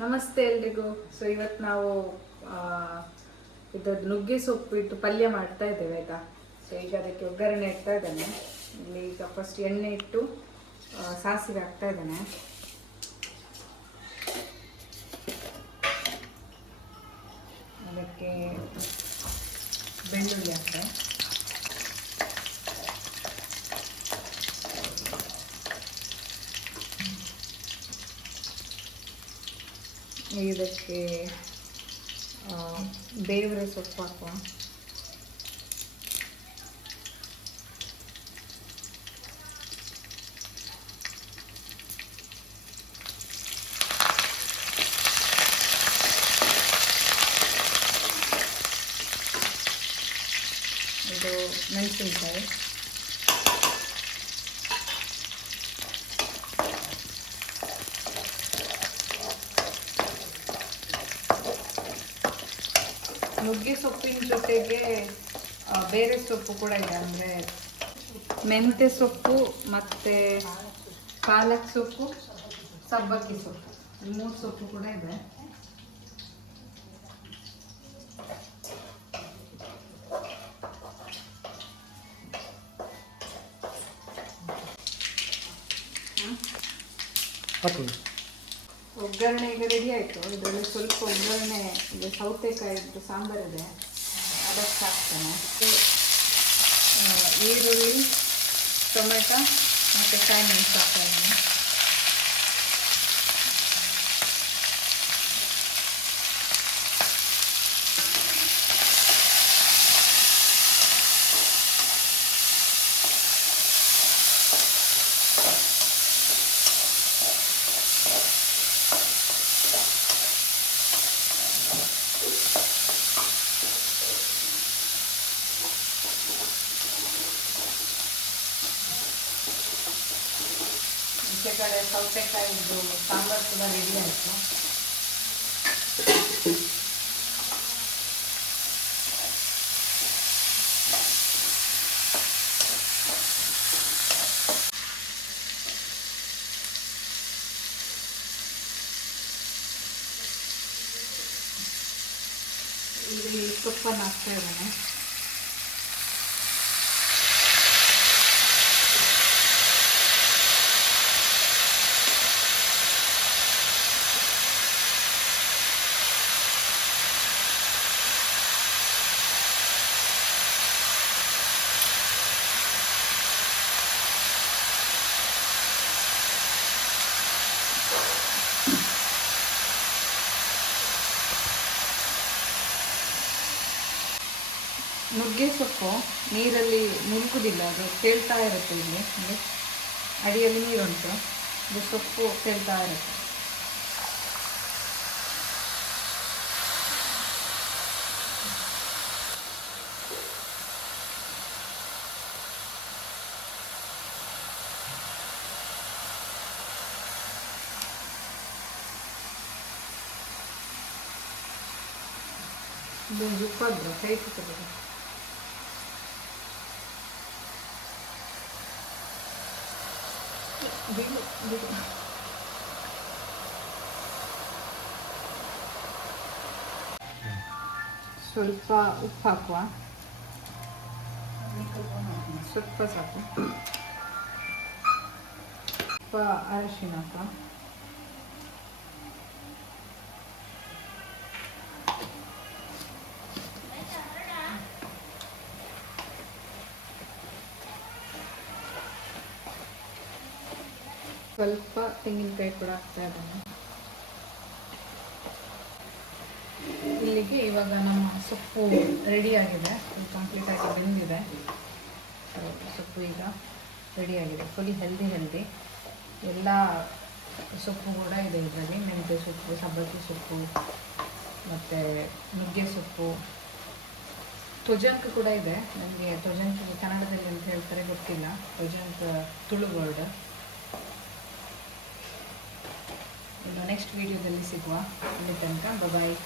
ನಮಸ್ತೆ ಎಲ್ರಿಗೂ. ಸೊ ಇವತ್ತು ನಾವು ಇದರದ್ದು ನುಗ್ಗೆ ಸೊಪ್ಪು ಇಟ್ಟು ಪಲ್ಯ ಮಾಡ್ತಾ ಇದ್ದೇವೆ ಆಯಿತಾ. ಸೊ ಈಗ ಅದಕ್ಕೆ ಒಗ್ಗರಣೆ ಇಡ್ತಾ ಇದ್ದೇನೆ. ಇಲ್ಲಿ ಈಗ ಫಸ್ಟ್ ಎಣ್ಣೆ ಇಟ್ಟು ಸಾಸಿವೆ ಹಾಕ್ತಾ ಇದ್ದೇನೆ. ಅದಕ್ಕೆ ಬೆಳ್ಳುಳ್ಳಿ ಹಾಕ್ತೆ, ಇದಕ್ಕೆ ಬೇವಿನ ಸೊಪ್ಪು ಹಾಕುವ. ಇದು ಮೆಣಸಿನಕಾಯಿ, ನುಗ್ಗೆ ಸೊಪ್ಪಿನ ಜೊತೆಗೆ ಬೇರೆ ಸೊಪ್ಪು ಕೂಡ ಇದೆ, ಅಂದರೆ ಮೆಂತ್ಯ ಸೊಪ್ಪು ಮತ್ತು ಪಾಲಕ್ ಸೊಪ್ಪು, ಸಬ್ಬಕ್ಕಿ ಸೊಪ್ಪು, ಈ 3 ಸೊಪ್ಪು ಕೂಡ ಇದೆ. ಒಗ್ಗರಣೆ ಈಗ ರೆಡಿ ಆಯಿತು. ಇದರಲ್ಲಿ ಸ್ವಲ್ಪ ಒಗ್ಗರಣೆ, ಇದು ಸೌತೆಕಾಯಿದ್ದು ಸಾಂಬಾರಿದೆ, ಅದಕ್ಕೆ ಹಾಕ್ತೇನೆ. ಈರುಳ್ಳಿ, ಟೊಮೆಟೊ ಮತ್ತು ಕಾಯಿ ಮೆಣಸು ಹಾಕ್ತಾಯಿದ್ದೀನಿ. ಈಚೆ ಕಡೆ ಸೌತೆಕಾಯಿದ್ದು ಸಾಂಬಾರು ಕೂಡ ರೆಡಿ ಆಯಿತು. ಇಲ್ಲಿ ಸೊಪ್ಪನ್ನು ಹಾಕ್ತಾ ಇದ್ದೇನೆ. ನುಗ್ಗೆ ಸೊಪ್ಪು ನೀರಲ್ಲಿ ಮುಳುಗುವುದಿಲ್ಲ, ಅದು ತೇಲ್ತಾ ಇರುತ್ತೆ. ಇಲ್ಲಿ ಅಂದರೆ ಅಡಿಯಲ್ಲಿ ನೀರುಂಟು, ಇದು ಸೊಪ್ಪು ತೇಲ್ತಾ ಇರುತ್ತೆ. ಇದೊಂದು ಉಪ್ಪಾದ್ರು ಕೈತದೆ. ಸ್ವಲ್ಪ ಉಪ್ಪು ಹಾಕುವ, ಸ್ವಲ್ಪ ಸಾಕು. ಸ್ವಲ್ಪ ಅರಿಶಿನ ಹಾಕುವ, ಸ್ವಲ್ಪ ತೆಂಗಿನಕಾಯಿ ಕೂಡ ಹಾಕ್ತಾ ಇದ್ದಾನೆ. ಇಲ್ಲಿಗೆ ಇವಾಗ ನಮ್ಮ ಸೊಪ್ಪು ರೆಡಿಯಾಗಿದೆ, ಕಂಪ್ಲೀಟಾಗಿ ಬೆಂದಿದೆ. ಸೊಪ್ಪು ಈಗ ರೆಡಿಯಾಗಿದೆ. ಫುಲ್ ಹೆಲ್ದಿ ಎಲ್ಲ ಸೊಪ್ಪು ಕೂಡ ಇದೆ ಇದರಲ್ಲಿ. ಮೆಂತ್ಯ ಸೊಪ್ಪು, ಸಬ್ಬಕ್ಕಿ ಸೊಪ್ಪು ಮತ್ತು ನುಗ್ಗೆ ಸೊಪ್ಪು, ತೊಜಂಕ್ ಕೂಡ ಇದೆ. ನನಗೆ ತೊಜಂಕ್ ಕನ್ನಡದಲ್ಲಿ ಅಂತ ಹೇಳ್ತಾರೆ ಗೊತ್ತಿಲ್ಲ, ತೊಜಂಕ್ ತುಳು ವರ್ಡ್. ಇನ್ನು ನೆಕ್ಸ್ಟ್ ವಿಡಿಯೋದಲ್ಲಿ ಸಿಗುವ. ಅಲ್ಲಿ ತನಕ ಬಾಯ್.